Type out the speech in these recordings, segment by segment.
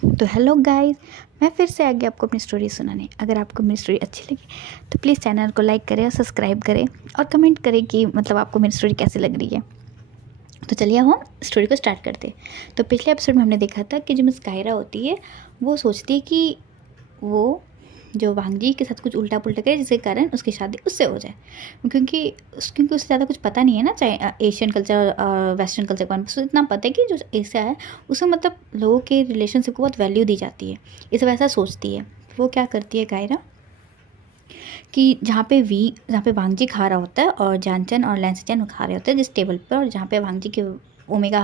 तो hello guys, मैं फिर से आ गया आपको अपनी स्टोरी सुनाने। अगर आपको मेरी स्टोरी अच्छी लगी तो प्लीज़ चैनल को लाइक करें और सब्सक्राइब करें और कमेंट करें कि मतलब आपको मेरी स्टोरी कैसी लग रही है। तो चलिए अब हम स्टोरी को स्टार्ट करते हैं। तो पिछले एपिसोड में हमने देखा था कि जो मिस कायरा होती है वो सोचती है कि वो जो वांगजी के साथ कुछ उल्टा पुल्टा करे जिसके कारण उसकी शादी उससे हो जाए, क्योंकि उससे ज़्यादा कुछ पता नहीं है ना, चाहे एशियन कल्चर और वेस्टर्न कल्चर का। उसको इतना पता है कि जो एशिया है उसमें मतलब लोगों के रिलेशनशिप को बहुत वैल्यू दी जाती है, इस वजह से सोचती है। वो क्या करती है कायरा कि जहाँ पे वांगजी खा रहा होता है और जानचन और लैंसचन खा रहे होते हैं जिस टेबल पर, और जहाँ पे वांगजी के ओमेगा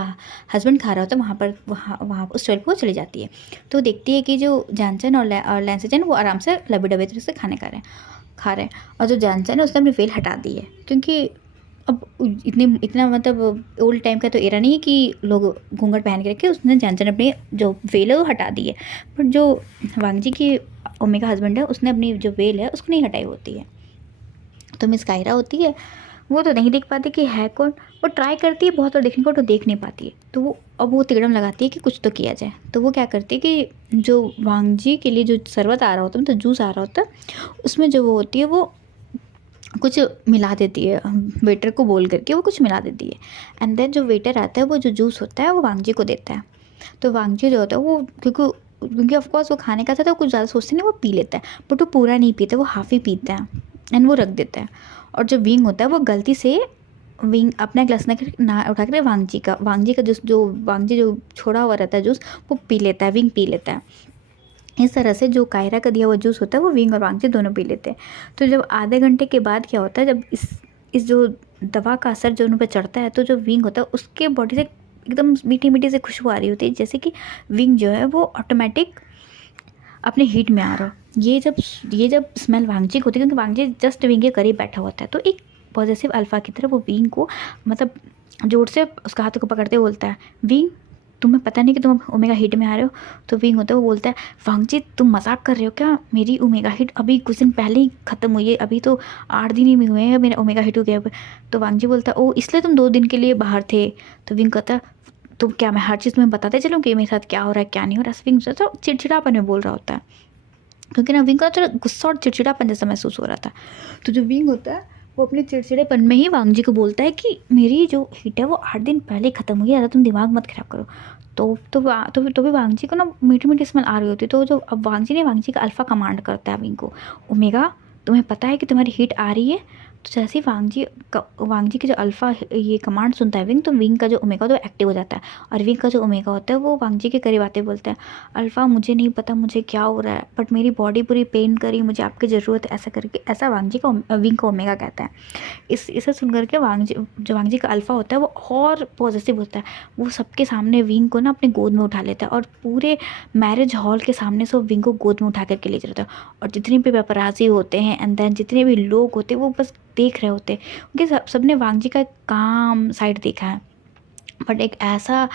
हस्बैंड खा रहा होता है वहाँ उस टेबल पर वो चली जाती है। तो देखती है कि जो जानचन और लैंसचन वो आराम से लबे डबे तरह से खा रहे हैं। और जो जानचन है उसने अपनी वेल हटा दी है, क्योंकि अब इतना मतलब ओल्ड टाइम का तो एरा नहीं है कि लोग घूंघट पहन के रखे। उसने जानचन अपनी जो वेल है वो हटा दी है, बट जो वांगजी की ओमेगा हस्बैंड है उसने अपनी जो वेल है उसको नहीं हटाई होती है। तो मिस कायरा होती है वो तो नहीं देख पाती कि है कौन। वो ट्राई करती है बहुत बार देखने को, तो देख नहीं पाती है। तो वो तिकड़म लगाती है कि कुछ तो किया जाए। तो वो क्या करती है कि जो वांगजी के लिए जो शरबत आ रहा होता है, मतलब जूस आ रहा होता है, उसमें जो वो होती है वो कुछ मिला देती है। वेटर को बोल करके वो कुछ मिला देती है। एंड देन जो वेटर आता है वो जो जूस होता है वो वांगजी को देता है। तो वांगजी जो होता है वो क्योंकि ऑफकोर्स वो खाने का था तो कुछ ज़्यादा सोचते नहीं, वो पी लेता है। बट वो पूरा नहीं पीता, वो हाफ़ ही पीता है एंड वो रख देता है। और जो विंग होता है वो गलती से विंग अपना ग्लास ना उठा कर वांगजी का जूस, जो वांगजी जो छोड़ा हुआ रहता है जूस, वो पी लेता है, विंग पी लेता है। इस तरह से जो कायरा का दिया हुआ जूस होता है वो विंग और वांगजी दोनों पी लेते हैं। तो जब आधे घंटे के बाद क्या होता है, जब इस जो दवा का असर जो उन पर चढ़ता है, तो जो विंग होता है उसके बॉडी से एकदम मीठी मीठी से खुशबू आ रही होती है, जैसे कि विंग जो है वो ऑटोमेटिक अपने हीट में आ रहा हो। ये जब स्मेल वांगजी को होती है, क्योंकि वांगजी जस्ट विंग के करीब बैठा होता है, तो एक पॉजिटिव अल्फा की तरह वो विंग को मतलब जोर से उसका हाथों को पकड़ते हुए बोलता है, विंग तुम्हें पता नहीं कि तुम ओमेगा हीट में आ रहे हो। तो विंग होता है वो बोलता है, वांगजी तुम मजाक कर रहे हो क्या? मेरी ओमेगा हीट अभी कुछ दिन पहले ही ख़त्म हुई है, अभी तो 8 दिन ही हुए हैं मेरा ओमेगा हीट हो गया। तो वांगजी बोलता है, ओ इसलिए तुम 2 दिन के लिए बाहर थे? तो विंग कहता है, तो क्या मैं हर चीज़ तुम्हें बताते चलूँ कि मेरे साथ क्या हो रहा है क्या नहीं हो रहा है? विंग तो चिड़चिड़ापन में बोल रहा होता है, क्योंकि ना विंग का थोड़ा गुस्सा और चिड़चिड़ापन जैसा महसूस हो रहा था। तो जो विंग होता है वो अपने चिड़चिड़ेपन में ही वांगजी को बोलता है कि मेरी जो हीट है वो 8 दिन पहले ख़त्म हुई है, ज़्यादा तुम दिमाग मत खराब करो। तो भी वांगजी को ना मीठी मीठी स्मेल आ रही होती है। तो जो अब वांगजी का अल्फ़ा कमांड करता है विंग को, ओमेगा तुम्हें पता है कि तुम्हारी हीट आ रही है? तो जैसे ही वांगजी की जो अल्फ़ा ये कमांड सुनता है विंग, तो विंग का जो ओमेगा होता है वो एक्टिव हो जाता है। और विंग का जो ओमेगा होता है वो वांगजी के करीब आते बोलता है, अल्फ़ा मुझे नहीं पता मुझे क्या हो रहा है, बट मेरी बॉडी पूरी पेन कर रही है, मुझे आपकी ज़रूरत है, ऐसा करके ऐसा विंग का ओमेगा कहता है। इसे सुन करके वांगजी का अल्फ़ा होता है वो और पॉजिटिव होता है। वो सबके सामने विंग को ना अपने गोद में उठा लेता है, और पूरे मैरिज हॉल के सामने से वो विंग को गोद में उठा करके ले जाता है। और जितने भी पेपराजी होते हैं एंड देन जितने भी लोग होते हैं वो बस देख रहे होते हैं, क्योंकि सबने वांगजी का काम साइड देखा है। बट एक ऐसा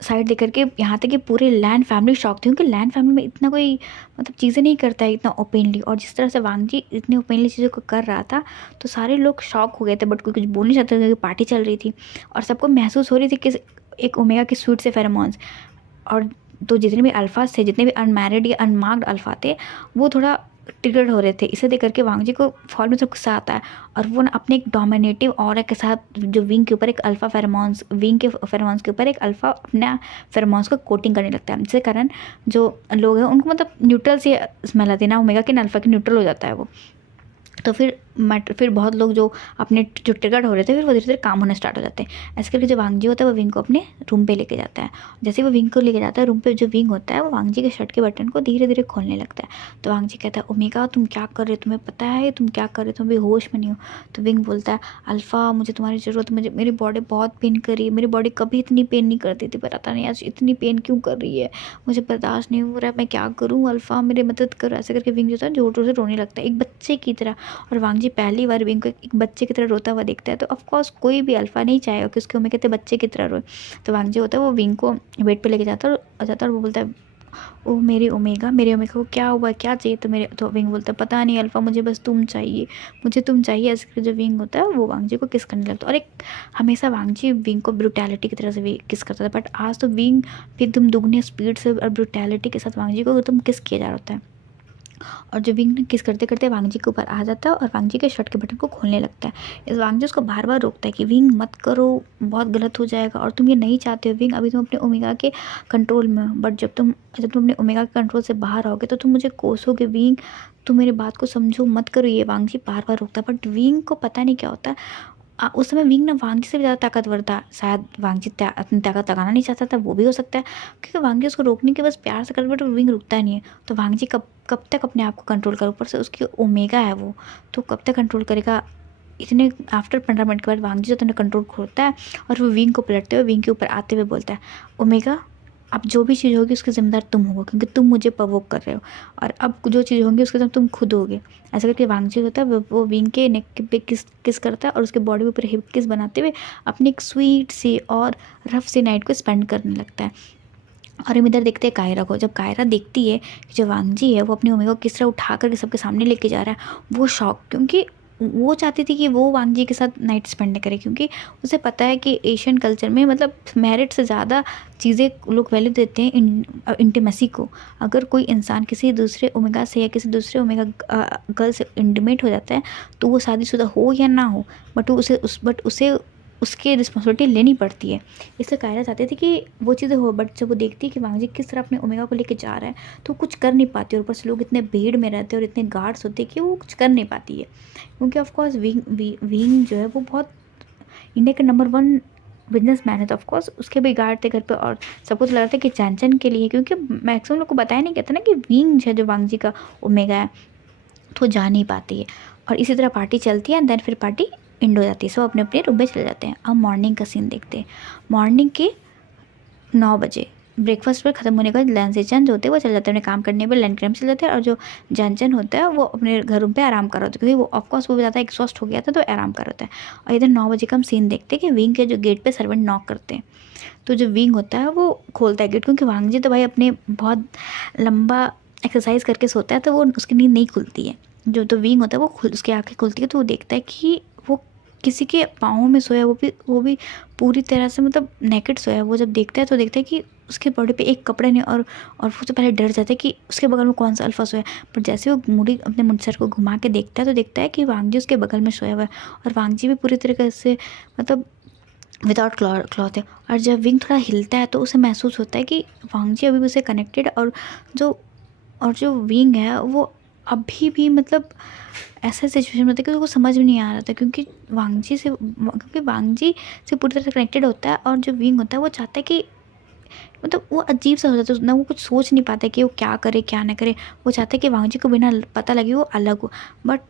साइड देख करके यहाँ तक कि पूरे लैंड फैमिली शॉक थी, क्योंकि लैंड फैमिली में इतना कोई मतलब चीज़ें नहीं करता है इतना ओपनली। और जिस तरह से वांगजी इतनी ओपनली चीज़ों को कर रहा था, तो सारे लोग शॉक हो गए थे, बट कोई कुछ बोल नहीं सकता था, क्योंकि पार्टी चल रही थी और सबको महसूस हो रही थी कि एक ओमेगा की स्वीट से फेरोमोन्स। और तो जितने भी अल्फाज थे, जितने भी अनमैरिड या अनमार्क्ड अल्फा थे, वो थोड़ा ट्रिगर्ड हो रहे थे। इसे देख करके वांगजी को फॉल में तो गुस्सा आता है, और वो ना अपने एक डोमिनेटिव ऑरा के साथ जो विंग के ऊपर एक अल्फा फेरोमोन्स, विंग के फेरोमोन्स के ऊपर एक अल्फा अपना फेरोमोन्स को कोटिंग करने लगता है, जिसके कारण जो लोग हैं उनको मतलब न्यूट्रल से स्मेल आती है, ना ओमेगा के ना अल्फा के, न्यूट्रल हो जाता है वो। तो फिर बहुत लोग जो अपने जो ट्रिगर्ड हो रहे थे, फिर वो धीरे धीरे काम होना स्टार्ट हो जाते हैं। ऐसे करके जो वांगजी होता है वो विंग को अपने रूम पे लेके जाता है। जैसे वो विंग को लेके जाता है रूम पे, जो विंग होता है वो वांगजी के शर्ट के बटन को धीरे धीरे खोलने लगता है। तो वांगजी कहता है, ओमेगा तुम क्या कर रहे हो, तुम्हें पता है तुम क्या कर रहे हो, तुम भी होश में नहीं हो? तो विंग बोलता है, अल्फ़ा मुझे तुम्हारी ज़रूरत, मुझे मेरी बॉडी बहुत पेन कर रही है, मेरी बॉडी कभी इतनी पेन नहीं करती थी, पता नहीं आज इतनी पेन क्यों कर रही है, मुझे बर्दाश्त नहीं हो रहा है, मैं क्या करूँ अल्फ़ा मेरी मदद करो। ऐसे करके विंग जो है जोर जोर से रोने लगता है एक बच्चे की तरह। और वांगजी पहली बार विंग को एक बच्चे की तरह रोता हुआ देखता है। तो ऑफकोर्स कोई भी अल्फ़ा नहीं चाहेगा कि उसके उम्मीद कहते बच्चे की तरह रोए। तो वांगजी होता है वो विंग को बेड पे लेके जाता है और वो बोलता है, ओ मेरे ओमेगा को क्या हुआ, क्या चाहिए? तो विंग बोलता है पता नहीं अल्फा, मुझे बस तुम चाहिए, मुझे तुम चाहिए। ऐसे करके जो विंग होता है वो वांग जी को किस करने लगता है। और एक हमेशा वांग जी विंग को ब्रूटैलिटी की तरह से भी किस करता था, बट आज तो विंग भी एकदम दुगने स्पीड से और ब्रूटैलिटी के साथ वांग जी को एकदम किस किया जा रहा होता है। और जो विंग किस करते करते वांग जी के ऊपर आ जाता है और वांग जी के शर्ट के बटन को खोलने लगता है। इस वांग जी उसको बार बार रोकता है कि विंग मत करो, बहुत गलत हो जाएगा, और तुम ये नहीं चाहते हो विंग, अभी तुम अपने ओमेगा के कंट्रोल में हो, बट जब तुम अपने ओमेगा के कंट्रोल से बाहर आओगे तो तुम मुझे कोसोगे विंग, तुम मेरी बात को समझो, मत करो ये। वांग जी बार बार रोकता है, बट विंग को पता नहीं क्या होता है। उस समय विंग ना वांग जी से भी ज़्यादा ताकतवर था। शायद वांग जी अपनी ताकत लगाना नहीं चाहता था, वो भी हो सकता है, क्योंकि वांग जी उसको रोकने के बस प्यार से करते, बट विंग रुकता नहीं है। तो वांग जी कब कब तक अपने आप को कंट्रोल करे, ऊपर से उसकी ओमेगा है वो, तो कब तक कंट्रोल करेगा। इतने आफ्टर 15 मिनट के बाद वांग जी जो तुमने कंट्रोल खोलता है और वो विंग को पलटते हुए विंग के ऊपर आते हुए बोलता है, ओमेगा अब जो भी चीज़ होगी उसकी जिम्मेदार तुम होगे, क्योंकि तुम मुझे प्रवोक कर रहे हो, और अब जो चीज़ होंगी उसके तुम खुद होगे। ऐसा करके वांग जी होता है वो विंग के नेक पे किस किस करता है और उसके बॉडी पे ऊपर हिप किस बनाते हुए अपनी एक स्वीट सी और रफ सी नाइट को स्पेंड करने लगता है। और हम इधर देखते हैं कायरा को। जब कायरा देखती है कि जो वांग जी है वो अपनी मम्मी को किस तरह उठा करके सबके सामने लेके जा रहा है, वो शॉक, क्योंकि वो चाहती थी कि वो वांग जी के साथ नाइट स्पेंड करे, क्योंकि उसे पता है कि एशियन कल्चर में मतलब मैरिट से ज़्यादा चीज़ें लोग वैल्यू देते हैं इंटीमेसी को। अगर कोई इंसान किसी दूसरे ओमेगा से या किसी दूसरे ओमेगा गर्ल से इंटीमेट हो जाता है तो वो शादीशुदा हो या ना हो, बट उसे उसकी रिस्पॉन्सिबिलिटी लेनी पड़ती है। इसलिए कायरा चाहती थी कि वो चीज़ें हो, बट जब वो देखती है कि वांग जी किस तरह अपने ओमेगा को लेके जा रहा है तो वो कुछ कर नहीं पाती, और ऊपर से लोग इतने भीड़ में रहते हैं और इतने गार्ड्स होते हैं कि वो कुछ कर नहीं पाती है, क्योंकि ऑफकोर्स विंग जो है वो बहुत इंडिया का नंबर 1 बिजनेसमैन है। तो ऑफकोर्स उसके भी गार्ड थे घर पे, और सबको तो लग रहा था कि चैन के लिए, क्योंकि मैक्सिमम लोग को बताया नहीं कहता ना कि विंग है जो वांग जी का ओमेगा है, तो जा नहीं पाती है। और इसी तरह पार्टी चलती है, एंड देन फिर पार्टी एंड हो जाती है, सब अपने अपने रूम में चले जाते हैं। अब मॉर्निंग का सीन देखते हैं। मॉर्निंग के 9 बजे ब्रेकफास्ट पर ख़त्म होने के बाद लैन से चंद होते हैं वो चले जाते हैं अपने काम करने पर, लैन क्रैम चले जाते हैं, और जो जन होता है वो अपने घरों पे आराम कर रहा होता है, क्योंकि वो ऑफकोर्स वो भी ज़्यादा एग्जॉस्ट हो गया था तो आराम कर रहा होता है। और इधर 9 बजे का हम सीन देखते हैं कि विंग के जो गेट पे सर्वेंट नॉक करते हैं, तो जो विंग होता है वो खोलता है गेट, क्योंकि वांग जी तो भाई अपने बहुत लंबा एक्सरसाइज करके सोता है तो वो उसकी नींद नहीं खुलती है। जो तो विंग होता है वो उसकी आँखें खुलती है तो वो देखता है कि वो किसी के पाँव में सोया, वो भी पूरी तरह से मतलब नेकेड सोया। वो जब देखता है तो देखता है कि उसके बॉडी पे एक कपड़े नहीं, और वो तो पहले डर जाता है कि उसके बगल में कौन सा अल्फा सोया। पर जैसे वो मुड़ी अपने मुंडसर को घुमा के देखता है तो देखता है कि वांग जी उसके बगल में सोया हुआ है, और वांग जी भी पूरी तरीके से मतलब विदाउट क्लॉथ है। और जब विंग थोड़ा हिलता है तो उसे महसूस होता है कि वांग जी अभी भी उसे कनेक्टेड, और जो विंग है वो अभी भी मतलब ऐसा सिचुएशन में होता है कि उसको समझ में नहीं आ रहा था, क्योंकि वांग जी से पूरी तरह से कनेक्टेड होता है, और जो विंग होता है वो चाहता है कि मतलब वो अजीब सा हो जाता है ना, वो कुछ सोच नहीं पाता कि वो क्या करे क्या ना करे। वो चाहता है कि वांग जी को बिना पता लगे वो अलग हो, बट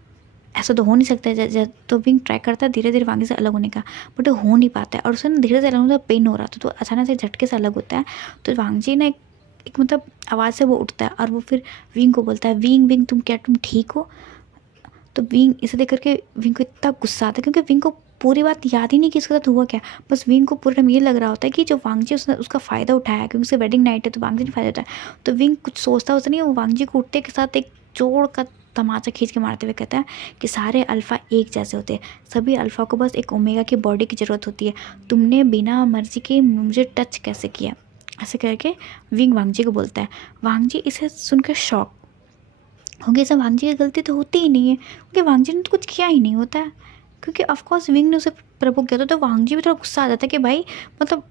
ऐसा तो हो नहीं सकता है। तो विंग ट्राई करता है धीरे धीरे वांग जी से अलग होने का, बट वो हो नहीं पाता है, और उसे ना धीरे धीरे अलग होने का पेन हो रहा था, तो अचानक से झटके से अलग होता है। तो वांग जी ना एक मतलब आवाज़ से वो उठता है, और वो फिर विंग को बोलता है, विंग तुम ठीक हो? तो विंग इसे देख करके विंग को इतना गुस्सा आता है, क्योंकि विंग को पूरी बात याद ही नहीं कि इसके साथ हुआ क्या। बस विंग को पूरा टाइम ये लग रहा होता है कि जो वांग जी उसने उसका फ़ायदा उठाया, क्योंकि उसकी वेडिंग नाइट है तो वांग जी ने फ़ायदा उठाया। तो विंग कुछ सोचता होता नहीं है, वो वांग जी को उठते के साथ एक जोड़ का तमाचा खींच के मारते हुए कहता है कि सारे अल्फ़ा एक जैसे होते हैं, सभी अल्फ़ा को बस एक ओमेगा की बॉडी की ज़रूरत होती है, तुमने बिना मर्जी के मुझे टच कैसे किया? ऐसे करके विंग वांग जी को बोलता है। वांग जी इसे सुनकर शॉक होंगे, सब वांग जी की गलती तो होती ही नहीं है, क्योंकि वांग जी ने तो कुछ किया ही नहीं होता है, क्योंकि ऑफकोर्स विंग ने उसे प्रपोज किया था। तो वांग जी भी थोड़ा गुस्सा आ जाता है कि भाई मतलब,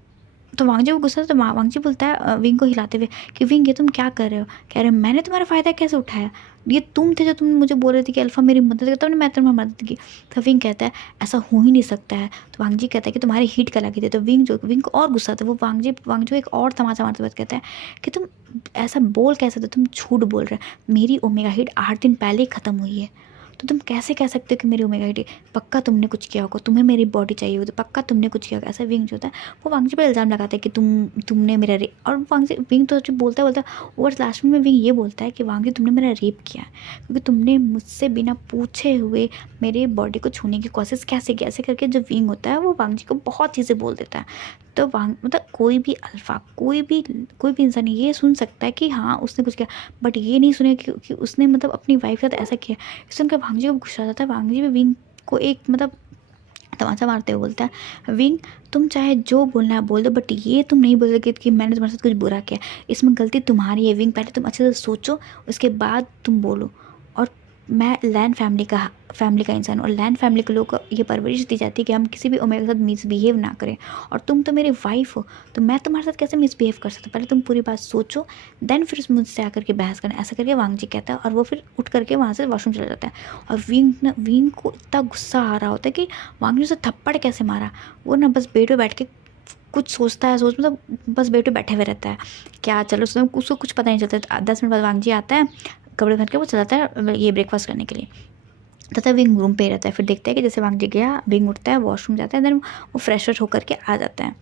तो वांग जी को गुस्सा, तो वांग जी बोलता है विंग को हिलाते हुए कि विंग ये तुम क्या कर रहे हो? कह रहे मैंने तुम्हारा फ़ायदा कैसे उठाया? ये तुम थे जो तुम मुझे बोल रहे थे कि अल्फ़ा मेरी मदद करता, मैं तुम्हारी मदद की। तो विंग कहता है ऐसा हो ही नहीं सकता है। तो वांग जी कहता है कि तुम्हारे हीट का लगी थे। तो विंग को और गुस्सा था, वो वांग जी को एक और तमाचा मारते हुए कहता है कि तुम ऐसा बोल कैसे थे, तुम झूठ बोल रहे हो, मेरी ओमेगा हीट 8 दिन पहले ही ख़त्म हुई है। तो तुम कैसे कह सकते हो कि मेरी ओमेगा 8? पक्का तुमने कुछ किया होगा, तुम्हें मेरी बॉडी चाहिए होगी, तो पक्का तुमने कुछ किया होगा। ऐसा विंग जो होता है वो वांगजी पर इल्ज़ाम लगाता है कि तुमने मेरा और वांगजी विंग तो जो बोलता और लास्ट में विंग ये बोलता है कि वांगजी तुमने मेरा रेप किया है, क्योंकि तुमने मुझसे बिना पूछे हुए मेरे बॉडी को छूने की कोशिश कैसे की। ऐसे करके जो विंग होता है वो वांगजी को बहुत चीज़ें बोल देता है। तो मतलब कोई भी अल्फ़ा, कोई भी इंसान ये सुन सकता है कि हाँ उसने कुछ किया, बट ये नहीं सुने कि उसने मतलब अपनी वाइफ के साथ ऐसा किया। सुनकर वांगजी को गुस्सा आ जाता है। वांगजी भी विंग को एक मतलब तमाचा मारते हुए बोलता है, विंग तुम चाहे जो बोलना है बोल दो, बट ये तुम नहीं बोल सकते कि मैंने तुम्हारे साथ कुछ बुरा किया। इसमें गलती तुम्हारी है विंग, पहले तुम अच्छे से सोचो उसके बाद तुम बोलो। और मैं लैंड फैमिली का इंसान हूँ, और लैंड फैमिली के लोगों को ये परवरिश दी जाती है कि हम किसी भी ओमेगा के साथ मिसबिहेव ना करें। और तुम तो मेरी वाइफ हो, तो मैं तुम्हारे साथ कैसे मिसबिहेव कर सकता? पहले तुम पूरी बात सोचो, देन फिर मुझसे आकर के बहस करना। ऐसा करके वांगजी कहता है, और वो फिर उठ करके वहाँ से वॉशरूम चला जाता है। और विंग को इतना गुस्सा आ रहा होता है कि वांगजी उसे थप्पड़ कैसे मारा। वो ना बस बेड पे बैठ के कुछ सोचता है, मतलब बस बेड पे बैठे हुए रहता है। क्या चलो उसको कुछ पता नहीं चलता। 10 मिनट बाद वांगजी आता है, कपड़े पहन के वो चला जाता है ये ब्रेकफास्ट करने के लिए। तथा विंग रूम पे ही रहता है। फिर देखते हैं कि जैसे वांगजी गया, विंग उठता है, वॉशरूम जाता है, देन वो फ्रेश होकर के आ जाता है।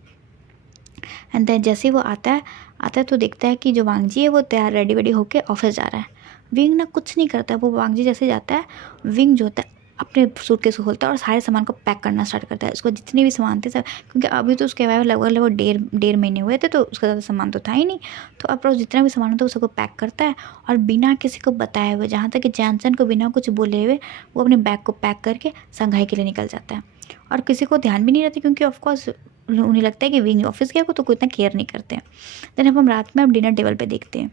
एंड देन जैसे ही वो आता है तो देखता है कि जो वांगजी है वो तैयार रेडी वेडी होकर ऑफिस जा रहा है। विंग ना कुछ नहीं करता है, वो वांगजी जैसे जाता है, विंग जो होता है अपने सूटकेस को खोलता है और सारे सामान को पैक करना स्टार्ट करता है। उसको जितने भी सामान थे सब, क्योंकि अभी तो उसके अलावा लगभग 1.5 महीने हुए थे, तो उसका ज़्यादा सामान तो था ही नहीं। तो अब जितना भी सामान होता है उसको पैक करता है, और बिना किसी को बताए हुए, जहाँ तक कि जैनसन को बिना कुछ बोले हुए, वो अपने बैग को पैक करके संघाई के लिए निकल जाता है। और किसी को ध्यान भी नहीं रहती, क्योंकि ऑफकोर्स उन्हें लगता है कि विंग ऑफिस गया तो कोई इतना केयर नहीं करते हैं। देन अब हम रात में डिनर टेबल पे देखते हैं।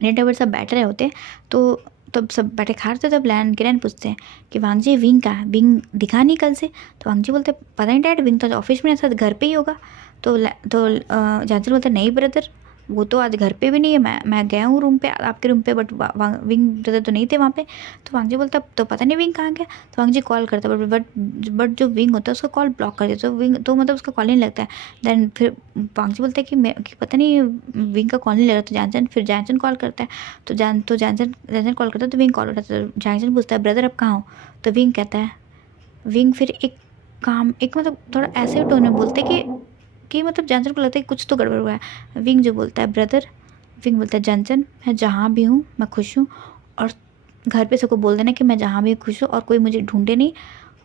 डिनर टेबल सब बैठ रहे होते हैं, तो तब सब बैठे खा रहे थे। तब किरण पूछते हैं कि वांगजी विंग कहाँ है? विंग दिखा नहीं कल से। तो वांगजी बोलते पता नहीं डैड, विंग तो ऑफिस में नहीं था, घर पे ही होगा। तो जानसन बोलते नहीं ब्रदर, वो तो आज घर पे भी नहीं है, मैं गया हूँ रूम पे, आपके रूम पे, बट विंग ब्रदर तो नहीं थे वहाँ पे। तो वांगजी बोलता तो पता नहीं विंग कहाँ गया। तो वांगजी कॉल करता है, बट जो विंग होता है उसका कॉल ब्लॉक कर देता है। विंग तो मतलब उसका कॉल नहीं लगता है। देन फिर वांगजी बोलता है कि पता नहीं विंग का कॉल नहीं लग रहा। तो जानसन कॉल करता है। तो जानसन कॉल करता है, तो विंग कॉल उठाता है। तो जानसन पूछता है ब्रदर अब कहाँ हो? तो विंग कहता है, विंग फिर एक मतलब थोड़ा ऐसे टोन में बोलते कि मतलब जानसन को लगता है कि कुछ तो गड़बड़ हुआ है। विंग जो बोलता है ब्रदर, विंग बोलता है जानसन मैं जहाँ भी हूँ मैं खुश हूँ, और घर पे सबको बोल देना कि मैं जहाँ भी खुश हूँ और कोई मुझे ढूंढे नहीं,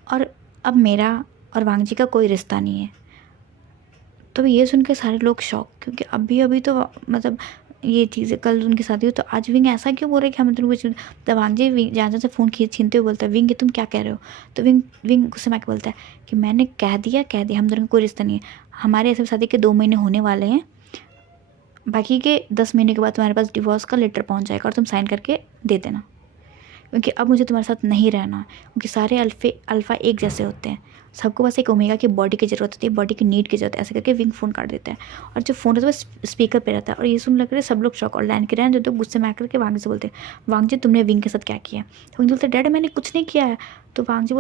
और अब मेरा और वांगजी का कोई रिश्ता नहीं है। तो ये सुन के सारे लोग शॉक, क्योंकि अभी तो मतलब ये चीज़ें कल उनकी शादी हो, तो आज विंग ऐसा क्यों बोल रहे कि हम तुम कुछ। तब वांगजी जानसन से फ़ोन छीनते हुए बोलता है, विंग तुम क्या कह रहे हो? तो विंग गुस्से में आके बोलता है कि मैंने कह दिया, हम दोनों का कोई रिश्ता नहीं है। हमारे ऐसे शादी के 2 महीने होने वाले हैं, बाकी के 10 महीने के बाद तुम्हारे पास डिवोर्स का लेटर पहुंच जाएगा और तुम साइन करके दे देना, क्योंकि अब मुझे तुम्हारे साथ नहीं रहना। क्योंकि सारे अल्फ़ा एक जैसे होते हैं, सबको बस एक ओमेगा की बॉडी की ज़रूरत होती है, बॉडी की नीड की ज़रूरत है। ऐसे करके विंग फ़ोन काट देता है, और जो फ़ोन रहता है वो स्पीकर पे रहता है। और ये सुन लग रहे सब लोग शौक, और लैंड किरण जो तो गुस्से में आकर के वांगजी से बोलते हैं, वांगजी तुमने विंग के साथ क्या किया? तो वांगजी बोलते डैड मैंने कुछ नहीं किया है। तो वांगजी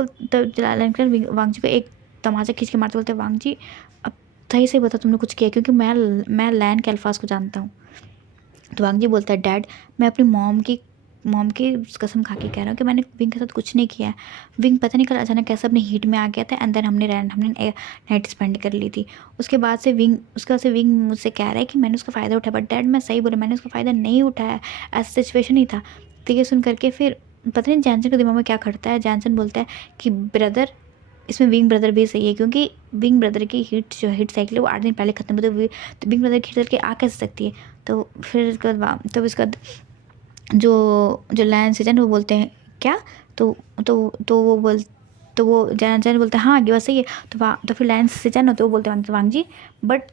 लैंड किरण वांगजी को एक तमाचा खींच के मारते, बोलते वांगजी अब सही से बता तुमने कुछ किया, क्योंकि मैं लैंड के अल्फाज को जानता हूँ। तो वांगजी बोलता है डैड मैं अपनी मॉम की कसम खा के कह रहा हूँ कि मैंने विंग के साथ कुछ नहीं किया है। विंग पता नहीं कल अचानक कैसे अपने हीट में आ गया था, एंड देन हमने नाइट स्पेंड कर ली थी। उसके बाद से विंग मुझसे कह रहा है कि मैंने उसका फ़ायदा उठाया, बट डैड मैं सही बोला, मैंने उसका फ़ायदा नहीं उठाया, ऐसा सिचुएशन ही था। तो ये सुन करके फिर पता नहीं जानसन के दिमाग में क्या खटता है। जानसन बोलता है कि ब्रदर, इसमें विंग ब्रदर भी सही है, क्योंकि विंग ब्रदर की हिट साइकिल है वो 8 दिन पहले ख़त्म होती है, तो विंग ब्रदर की हिट करके आ कैसे सकती है? तो फिर उसके बाद जो लैंस है वो बोलते हैं क्या? तो वो जैन बोलते हैं हाँ आगे बस सही है। तो फिर लैंस से जैन होते वो बोलते हैं वांगजी बट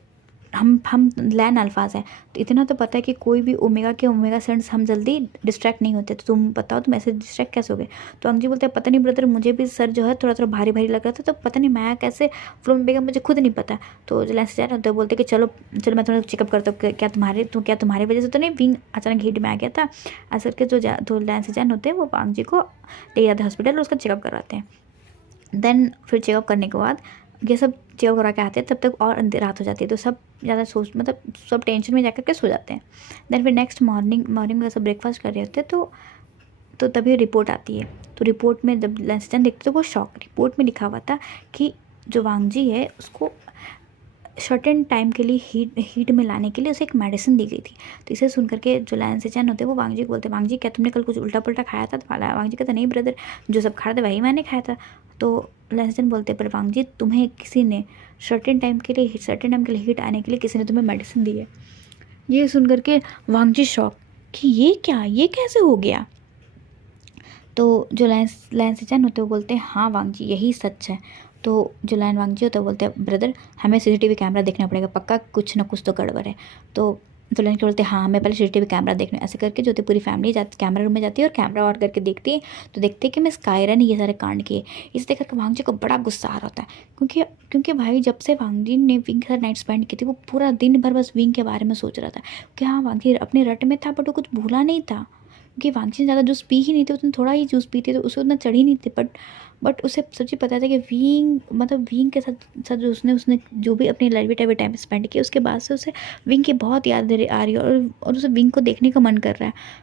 हम लैन अल्फाज हैं, तो इतना तो पता है कि कोई भी ओमेगा सेंस हम जल्दी डिस्ट्रैक्ट नहीं होते। तो तुम बताओ तुम ऐसे डिस्ट्रैक्ट कैसे हो गए? तो वांगजी बोलते हैं पता नहीं ब्रदर, मुझे भी सर जो है थोड़ा भारी भारी लग रहा था, तो पता नहीं मैं कैसे फ्लो में बेगा, मुझे खुद नहीं पता। तो लैंस से जैन होते बोलते कि चलो मैं थोड़ा चेकअप करता हूँ, क्या तुम्हारी वजह से तो नहीं विंग अचानक हीट में आ गया था? ऐसा करके जो लैंस से जैन होते हैं वो वांगजी को ले जाते हैं हॉस्पिटल और उसका चेकअप कराते हैं। देन फिर चेकअप करने के बाद ये सब चेकअप करा के आते हैं, तब तक और रात हो जाती है, तो सब ज़्यादा सब टेंशन में जाकर के सो जाते हैं। देन फिर नेक्स्ट मॉर्निंग में सब ब्रेकफास्ट कर रहे होते हैं, तो तो तभी रिपोर्ट आती है। तो रिपोर्ट में जब लैंसचन देखते तो वो शॉक, रिपोर्ट में लिखा हुआ था कि जो वांगजी है उसको सर्टेन टाइम के लिए हीट में लाने के लिए उसे एक मेडिसिन दी गई थी। तो इसे सुन करके जो लैंसचन होते हैं वो वांगजी को बोलते हैं, वांगजी क्या तुमने कल कुछ उल्टा पुल्टा खाया था? तो वांगजी कहता नहीं ब्रदर, जो सब खा रहे थे वही मैंने खाया था। तो लैंसचन बोलते पर वांगजी तुम्हें किसी ने सर्टेन टाइम के लिए हीट आने के लिए किसी ने तुम्हें मेडिसिन दी है। ये सुन करके वांगजी शॉक कि ये क्या, ये कैसे हो गया? तो जो लैंसचन होते हैं वो बोलते हैं हाँ वांगजी यही सच है। तो जो लैन वांगजी होता है वो बोलते हैं ब्रदर हमें सीसीटीवी कैमरा देखना पड़ेगा, पक्का कुछ ना कुछ तो गड़बड़ है। तो लैन के बोलते हैं हाँ हमें पहले सीसीटीवी कैमरा देखना है। ऐसे करके जो होती पूरी फैमिली जाती कैमरा रूम में जाती है और कैमरा ऑन करके देखती है। तो देखते हैं कि मिस कायरा ने ये सारे कांड किए। इसे देख करके वांगजी को बड़ा गुस्सा आ रहा होता है, क्योंकि भाई जब से वांगजी ने विंग के साथ नाइट स्पेंड की थी वो पूरा दिन भर बस विंग के बारे में सोच रहा था कि हाँ वांगजी अपने रट में था बट वो कुछ भूला नहीं था। क्योंकि वांगजी ज़्यादा जूस पी ही नहीं थे, उसने थोड़ा ही जूस पीते तो उसे उतना चढ़ ही नहीं थे। बट उसे सच्ची पता था कि विंग के साथ जो उसने जो भी अपनी लाइफ टाइम स्पेंड किया उसके बाद से उसे विंग की बहुत याद आ रही है और उसे विंग को देखने का मन कर रहा है।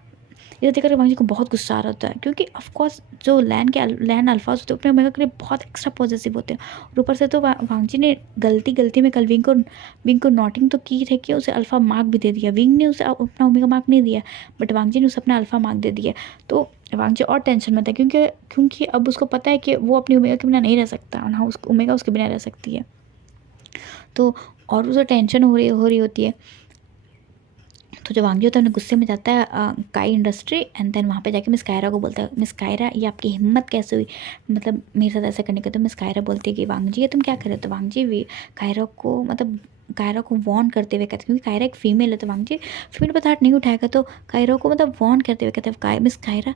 ये देखकर वांगजी को बहुत गुस्सा आ रहा होता है, क्योंकि ऑफकोर्स जो लैन अल्फाज होते हैं अपने ओमेगा के लिए बहुत एक्स्ट्रा पॉजिटिव होते हैं। और ऊपर से तो वांगजी ने गलती में कल विंग को नोटिंग तो की थे कि उसे अल्फ़ा मार्क भी दे दिया। विंग ने उसे अपना ओमेगा मार्क नहीं दिया बट वांगजी ने उसे अपना अल्फ़ा मार्क दे दिया। तो वांगजी और टेंशन में था, क्योंकि अब उसको पता है कि वो अपनी ओमेगा के बिना नहीं रह सकता और ना उसको ओमेगा उसके बिना रह सकती है। तो और उसे टेंशन हो रही होती है। तो जब वांगजी होता है उन्हें गुस्से में जाता है काई इंडस्ट्री एंड देन वहाँ पे जाके मिस कायरा को बोलता है, मिस कायरा ये आपकी हिम्मत कैसे हुई मतलब मेरे साथ ऐसा करने का? तो मिस कायरा बोलती है कि वांगजी ये तुम क्या कर रहे हो? तो वांगजी भी कायरा को वॉर्न करते हुए कहते, क्योंकि कायरा एक फीमेल है तो वांगजी फीमेल पर हाथ नहीं उठाएगा। तो कायरा को मतलब वॉर्न करते हुए कहते हैं, मिस कायरा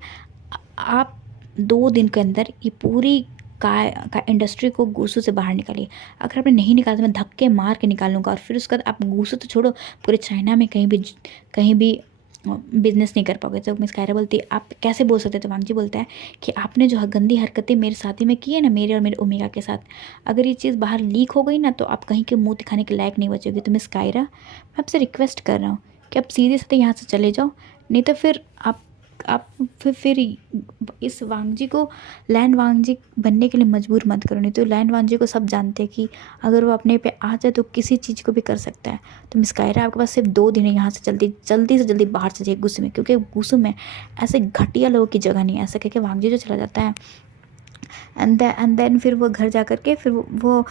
आप 2 दिन के अंदर ये पूरी का इंडस्ट्री को गूसू से बाहर निकालिए। अगर आपने नहीं निकाला तो मैं धक्के मार के निकालूंगा और फिर उसके बाद आप गूसू तो छोड़ो पूरे चाइना में कहीं भी बिजनेस नहीं कर पाओगे। तो मिस कायरा बोलती है आप कैसे बोल सकते? तो वांगजी बोलता है कि आपने जो गंदी हरकतें मेरे साथी में की है ना, मेरे और मेरे ओमेगा के साथ, अगर ये चीज़ बाहर लीक हो गई ना तो आप कहीं के मुँह दिखाने के लायक नहीं बचोगे। तो मिस कायरा मैं आपसे रिक्वेस्ट कर रहा हूँ कि आप सीधे साधे यहाँ से चले जाओ, नहीं तो फिर आप फिर इस वांगजी को लैंड वांगजी बनने के लिए मजबूर मत करो। नहीं तो लैंड वांगजी को सब जानते हैं कि अगर वो अपने पे आ जाए तो किसी चीज़ को भी कर सकता है। तो मिस कायरा आपके पास सिर्फ 2 दिन है, यहाँ से जल्दी से जल्दी बाहर चलिए गुस्से में, क्योंकि गुस्से में ऐसे घटिया लोगों की जगह नहीं है। ऐसा कहकर वांगजी जो चला जाता है एंड देन फिर वो घर जा करके फिर वो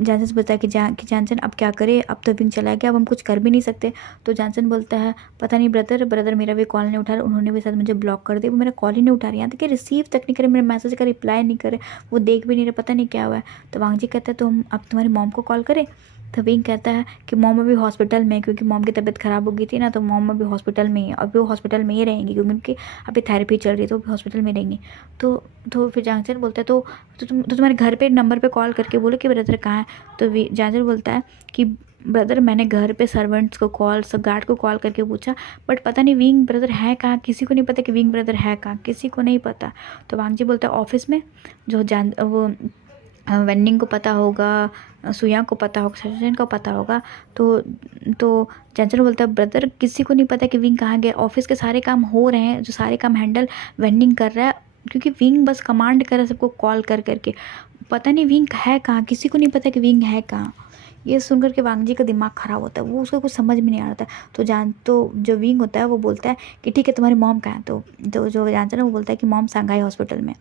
जानसन से बोलता है कि जानसन अब क्या करे, अब तो विंग चला गया, अब हम कुछ कर भी नहीं सकते। तो जानसन बोलता है पता नहीं ब्रदर मेरा भी कॉल नहीं उठा रहा, उन्होंने भी शायद मुझे ब्लॉक कर दिया, वो मेरा कॉल ही नहीं उठा रहे, यहाँ तक कि रिसीव तक नहीं करे, मेरे मैसेज का रिप्लाई नहीं करे, वो देख भी नहीं रहे, पता नहीं क्या हुआ है। तो वांगजी कहता है तो हम अब तुम्हारी मॉम को कॉल करें? तो विंग कहता है कि मॉम अभी हॉस्पिटल में, क्योंकि मॉम की तबीयत ख़राब हो गई थी ना, तो मॉम अभी हॉस्पिटल में ही है, अभी वो हॉस्पिटल में ही रहेंगी क्योंकि उनकी अभी थेरेपी चल रही है, तो हॉस्पिटल में रहेंगी। तो फिर जानसन बोलता है तो तुम्हारे घर पे नंबर पे कॉल करके बोलो कि ब्रदर कहाँ है। तो जानसन बोलता है कि ब्रदर मैंने घर पे सर्वेंट्स को सब गार्ड को कॉल करके पूछा बट पता नहीं विंग ब्रदर है कहाँ, किसी को नहीं पता कि विंग ब्रदर है कहाँ, किसी को नहीं पता। तो वांगजी बोलता है ऑफिस में जो वो वेन्निंग को पता होगा, सुया को पता होगा, सचिन को पता होगा। तो जानसन बोलता है ब्रदर किसी को नहीं पता कि विंग कहाँ गया, ऑफिस के सारे काम हो रहे हैं, जो सारे काम हैंडल वेन्निंग कर रहा है, क्योंकि विंग बस कमांड कर रहा है सबको कॉल कर करके, पता नहीं विंग है कहाँ, किसी को नहीं पता कि विंग है कहाँ। ये सुनकर के वांगजी का दिमाग ख़राब होता है, वो उसको कुछ समझ में नहीं आ रहा था। तो जो विंग होता है वो बोलता है कि ठीक है तुम्हारी मॉम कहाँ है? तो जो जानसन है वो बोलता है कि मॉम शंघाई हॉस्पिटल में।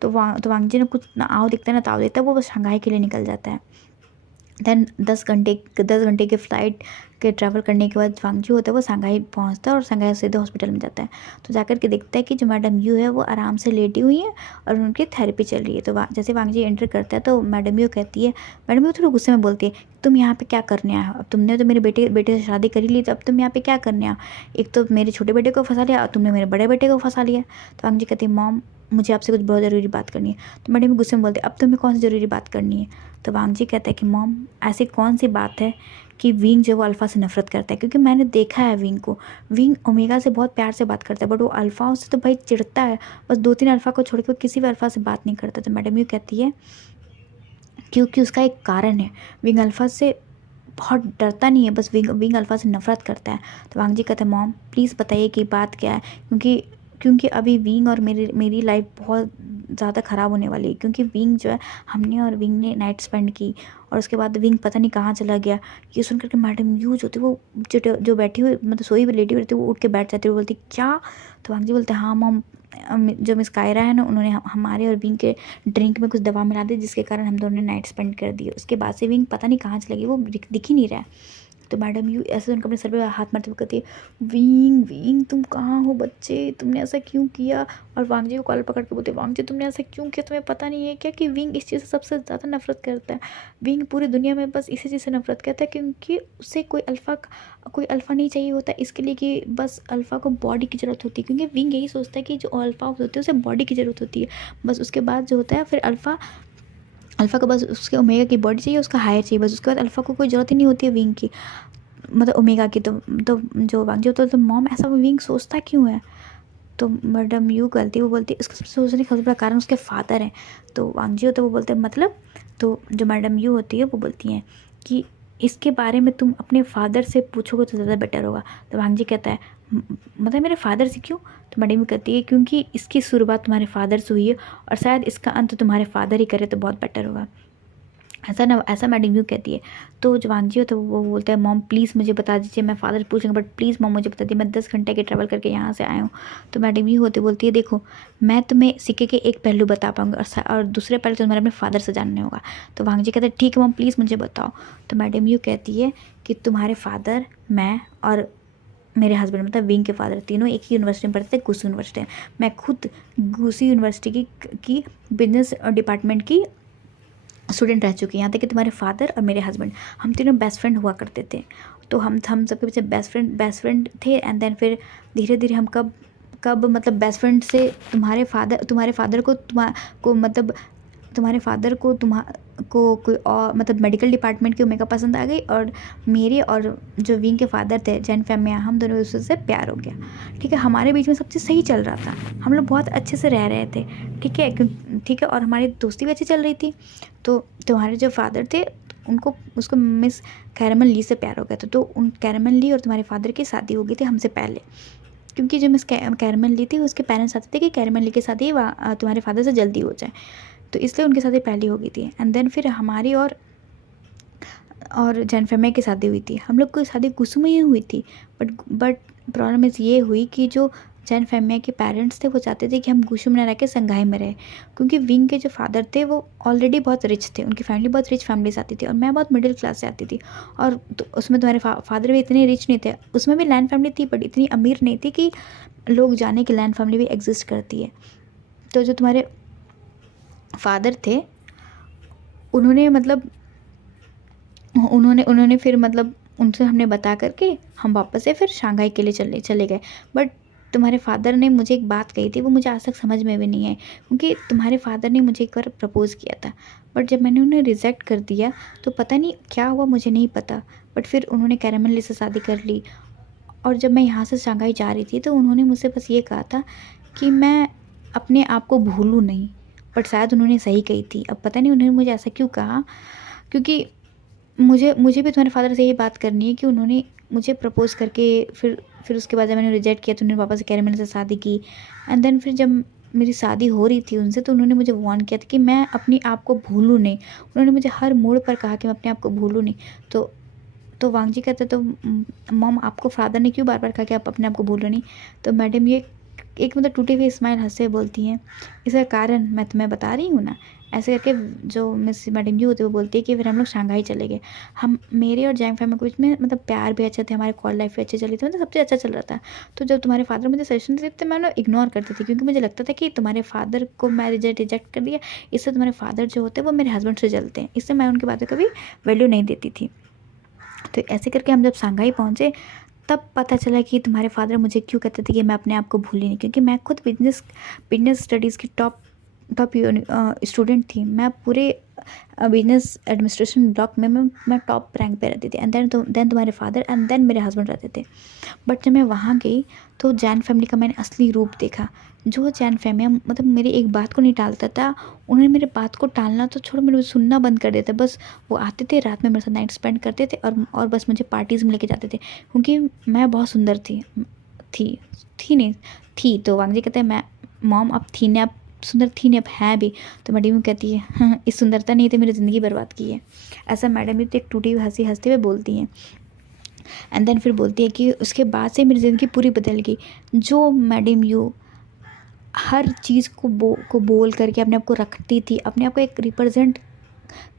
तो वांगजी ने कुछ ना आओ दिखता है ना ताव दिखता है, वो बस शंघाई के लिए निकल जाता है। देन 10 घंटे के फ़्लाइट के ट्रैवल करने के बाद वांगजी होता है वो शंघाई पहुंचता है और शंघाई सीधे हॉस्पिटल में जाता है। तो जाकर के देखता है कि जो मैडम यू है वो आराम से लेटी हुई है और उनकी थेरेपी चल रही है। तो जैसे वांगजी एंटर करता है तो मैडम यू कहती है, मैडम यू थोड़ा गुस्से में बोलती है तुम यहाँ पे क्या करने आए हो? अब तुमने तो मेरे बेटे से शादी कर ही ली, तो अब तुम यहाँ पे क्या करने आओ? एक तो मेरे छोटे बेटे को फंसा लिया और तुमने मेरे बड़े बेटे को फंसा लिया। तो वांगजी कहती है मॉम मुझे आपसे कुछ बहुत ज़रूरी बात करनी है। तो मैडम गुस्से में बोलते अब तुम्हें कौन सी ज़रूरी बात करनी है? तो वांगजी कहता है कि मॉम ऐसी कौन सी बात है कि विंग जो वो अल्फ़ा से नफरत करता है, क्योंकि मैंने देखा है विंग को, विंग ओमेगा से बहुत प्यार से बात करता है बट वो अल्फ़ा से तो भाई चिढ़ता है, बस 2-3 अल्फ़ा को छोड़ के वो किसी भी अल्फ़ा से बात नहीं करता। तो मैडम यू कहती है क्योंकि उसका एक कारण है, विंग अल्फ़ा से बहुत डरता नहीं है, बस विंग अल्फ़ा से नफरत करता है। तो वांगजी कहता है मॉम प्लीज़ बताइए कि बात क्या है, क्योंकि अभी विंग और मेरी लाइफ बहुत ज़्यादा ख़राब होने वाली है, क्योंकि विंग जो है, हमने और विंग ने नाइट स्पेंड की और उसके बाद विंग पता नहीं कहाँ चला गया। ये सुन कर के मैडम यूज होती, वो जो बैठी हुई मतलब सोई हुई लेटी हुई रहती, वो उठ के बैठ जाती है, वो बोलती क्या? तो वांग जी बोलते हाँ मॉम, जो मिस कायरा है ना, उन्होंने हमारे और विंग के ड्रिंक में कुछ दवा मिला दी, जिसके कारण हम दोनों ने नाइट स्पेंड कर दी। उसके बाद से विंग पता नहीं कहाँ चला गया, वो दिख ही नहीं रहा है। तो मैडम यू ऐसे उनका अपने सर पे हाथ मारते हुए कहती है, विंग विंग तुम कहाँ हो बच्चे, तुमने ऐसा क्यों किया? और वांग जी को कॉलर पकड़ के बोलते, वांग जी तुमने ऐसा क्यों किया? तुम्हें पता नहीं है क्या कि विंग इस चीज़ से सबसे ज़्यादा नफरत करता है। विंग पूरी दुनिया में बस इसी चीज़ से नफरत करता है, क्योंकि उसे कोई अल्फ़ा नहीं चाहिए होता, इसके लिए कि बस अल्फ़ा को बॉडी की ज़रूरत होती है, क्योंकि विंग यही सोचता है कि जो अल्फ़ा होते हैं उसे बॉडी की ज़रूरत होती है, बस उसके बाद जो होता है फिर अल्फ़ा को बस उसके ओमेगा की बॉडी चाहिए, उसका हायर चाहिए, बस उसके बाद अल्फ़ा को कोई ज़रूरत ही नहीं होती है विंग की, मतलब ओमेगा की। तो जो वांग जी होता है, तो मॉम ऐसा विंग सोचता क्यों है? तो मैडम यू करती, वो बोलती उसका सबसे सोचने का सबसे बड़ा कारण उसके फादर हैं। तो वांग जी होता है, वो बोलते हैं मतलब? तो जो मैडम यू होती है वो बोलती हैं कि इसके बारे में तुम अपने फादर से पूछोगे तो ज़्यादा बेटर होगा। तो वांग जी कहता है मतलब मेरे फादर से क्यों? तो मैडम यू कहती है क्योंकि इसकी शुरुआत तुम्हारे फादर से हुई है और शायद इसका अंत तुम्हारे फादर ही करे तो बहुत बेटर होगा। ऐसा मैडम यू कहती है। तो जो वांग जी होता है वो बोलता है, मॉम प्लीज़ मुझे बता दीजिए, मैं फादर से पूछूंगा बट प्लीज़ मॉम मुझे बता दीजिए, मैं 10 घंटे के ट्रैवल करके यहाँ से आया हूँ। तो मैडम यू बोलती है, देखो मैं तुम्हें सिक्के के एक पहलू बता पाऊंगा और दूसरे पहलू तुम्हारे अपने फादर से जानने होगा। तो वांग जी कहते हैं ठीक है मॉम प्लीज़ मुझे बताओ। तो मैडम यू कहती है कि तुम्हारे फादर, मैं और मेरे हस्बैंड मतलब विंग के फादर तीनों एक ही यूनिवर्सिटी में पढ़ते थे, गुस यूनिवर्सिटी में। मैं खुद गुसी यूनिवर्सिटी की बिजनेस डिपार्टमेंट की स्टूडेंट रह चुकी हैं। यहाँ तक कि तुम्हारे फादर और मेरे हस्बैंड, हम तीनों बेस्ट फ्रेंड हुआ करते थे। तो हम सबके पीछे बेस्ट फ्रेंड थे। एंड देन फिर धीरे धीरे हम कब कब मतलब बेस्ट फ्रेंड से तुम्हारे फादर को कोई और मतलब मेडिकल डिपार्टमेंट की ओमेगा पसंद आ गई, और मेरे और जो विंग के फादर थे जैन फैमिली, हम दोनों एक दूसरे से प्यार हो गया। ठीक है, हमारे बीच में सब चीज़ सही चल रहा था, हम लोग बहुत अच्छे से रह रहे थे। ठीक है, और हमारी दोस्ती भी अच्छी चल रही थी। तो तुम्हारे जो फादर थे उसको मिस कैरमल ली से प्यार हो गया था। तो उन कैरमल ली और तुम्हारे फादर की शादी हो गई थी हमसे पहले, क्योंकि जो मिस कैरमल ली थी उसके पेरेंट्स चाहते थे कि कैरमल ली की शादी तुम्हारे फादर से जल्दी हो जाए, तो इसलिए उनकी शादी पहले हो गई थी। एंड देन फिर हमारी और जैन फैमिली की शादी हुई थी। हम लोग की शादी कुसुम में ही हुई थी, बट प्रॉब्लम इस ये हुई कि जो जैन फैमिली के पेरेंट्स थे वो चाहते थे कि हम गुशु में ना रह के संघाई में रहे, क्योंकि विंग के जो फादर थे वो ऑलरेडी बहुत रिच थे, उनकी फैमिली बहुत रिच फैमिली से आती थी, और मैं बहुत मिडिल क्लास से आती थी। और तो उसमें तुम्हारे फादर भी इतने रिच नहीं थे, उसमें भी लैंड फैमिली थी बट इतनी अमीर नहीं थी कि लोग जाने कि लैंड फैमिली भी एग्जिस्ट करती है। तो जो तुम्हारे फादर थे उन्होंने फिर मतलब उनसे हमने बता करके हम वापस से फिर शंघाई के लिए चले गए। बट तुम्हारे फादर ने मुझे एक बात कही थी, वो मुझे आज तक समझ में भी नहीं आई, क्योंकि तुम्हारे फादर ने मुझे एक बार प्रपोज़ किया था, बट जब मैंने उन्हें रिजेक्ट कर दिया तो पता नहीं क्या हुआ, मुझे नहीं पता। बट फिर उन्होंने कैरमल से शादी कर ली, और जब मैं यहाँ से शंघाई जा रही थी तो उन्होंने मुझसे बस ये कहा था कि मैं अपने आप को भूलूँ नहीं। बट शायद उन्होंने सही कही थी, अब पता नहीं उन्होंने मुझे ऐसा क्यों कहा, क्योंकि मुझे भी तुम्हारे फादर से ये बात करनी है कि उन्होंने मुझे प्रपोज़ करके फिर उसके बाद जब मैंने रिजेक्ट किया तो उन्होंने वापस से कैरमल से शादी की। एंड देन फिर जब मेरी शादी हो रही थी उनसे, तो उन्होंने मुझे वार्न किया था कि मैं अपने आप को भूलूँ नहीं। उन्होंने मुझे हर मोड़ पर कहा कि मैं अपने आप को भूलूँ नहीं। तो वांग जी कहते, तो मॉम आपको फादर ने क्यों बार बार कहा कि आप अपने आप को भूलो नहीं? तो मैडम ये एक मतलब टूटी हुई स्माइल हंसते बोलती हैं, इसका कारण मैं तुम्हें बता रही हूँ ना। ऐसे करके जो मिस मैडम जी होती है वो बोलती है कि फिर हम लोग शंघाई चले गए। हम मेरे और जैंग फैमिली के बीच में मतलब प्यार भी अच्छा थे, हमारे कॉल लाइफ भी अच्छी चली थी, मतलब सब चीज़ अच्छा चल रहा था। तो जब तुम्हारे फादर मुझे सजेशन देते थे मैं उन्हें इग्नोर करती थी, क्योंकि मुझे लगता था कि तुम्हारे फादर को मैं रिजेक्ट कर दिया, इससे तुम्हारे फादर जो होते हैं वो मेरे हस्बैंड से जलते हैं, इससे मैं उनकी बातों को भी वैल्यू नहीं देती थी। तो ऐसे करके हम जब शंघाई पहुँचे तब पता चला कि तुम्हारे फादर मुझे क्यों कहते थे कि मैं अपने आप को भूली नहीं, क्योंकि मैं खुद बिजनेस स्टडीज़ की टॉप स्टूडेंट थी। मैं पूरे बिजनेस एडमिनिस्ट्रेशन ब्लॉक में मैं टॉप रैंक पे रहती थी। एंड देन तुम्हारे फादर एंड देन मेरे हस्बैंड रहते थे। बट जब मैं वहाँ गई तो जैन फैमिली का मैंने असली रूप देखा। जो जैन फैमिली मतलब मेरी एक बात को नहीं टालता था, उन्होंने मेरे बात को टालना तो छोड़ो, मेरे सुनना बंद कर देते। बस वो आते थे रात में मेरे साथ नाइट स्पेंड करते थे और बस मुझे पार्टीज़ में लेके जाते थे, क्योंकि मैं बहुत सुंदर थी। थी नहीं थी। तो वांग जी कहते हैं मैं मॉम अब थी ने, अब सुंदर थी ने, अब है भी। तो मैडम कहती है हाँ, इस सुंदरता ने तो मेरी ज़िंदगी बर्बाद की है। ऐसा मैडम तो एक टूटी हुई हंसी हंसते हुए बोलती हैं। एंड देन फिर बोलती है कि उसके बाद से मेरी ज़िंदगी पूरी बदल गई। जो मैडम यू हर चीज़ को बोल करके अपने आप को रखती थी, अपने आप को एक रिप्रेजेंट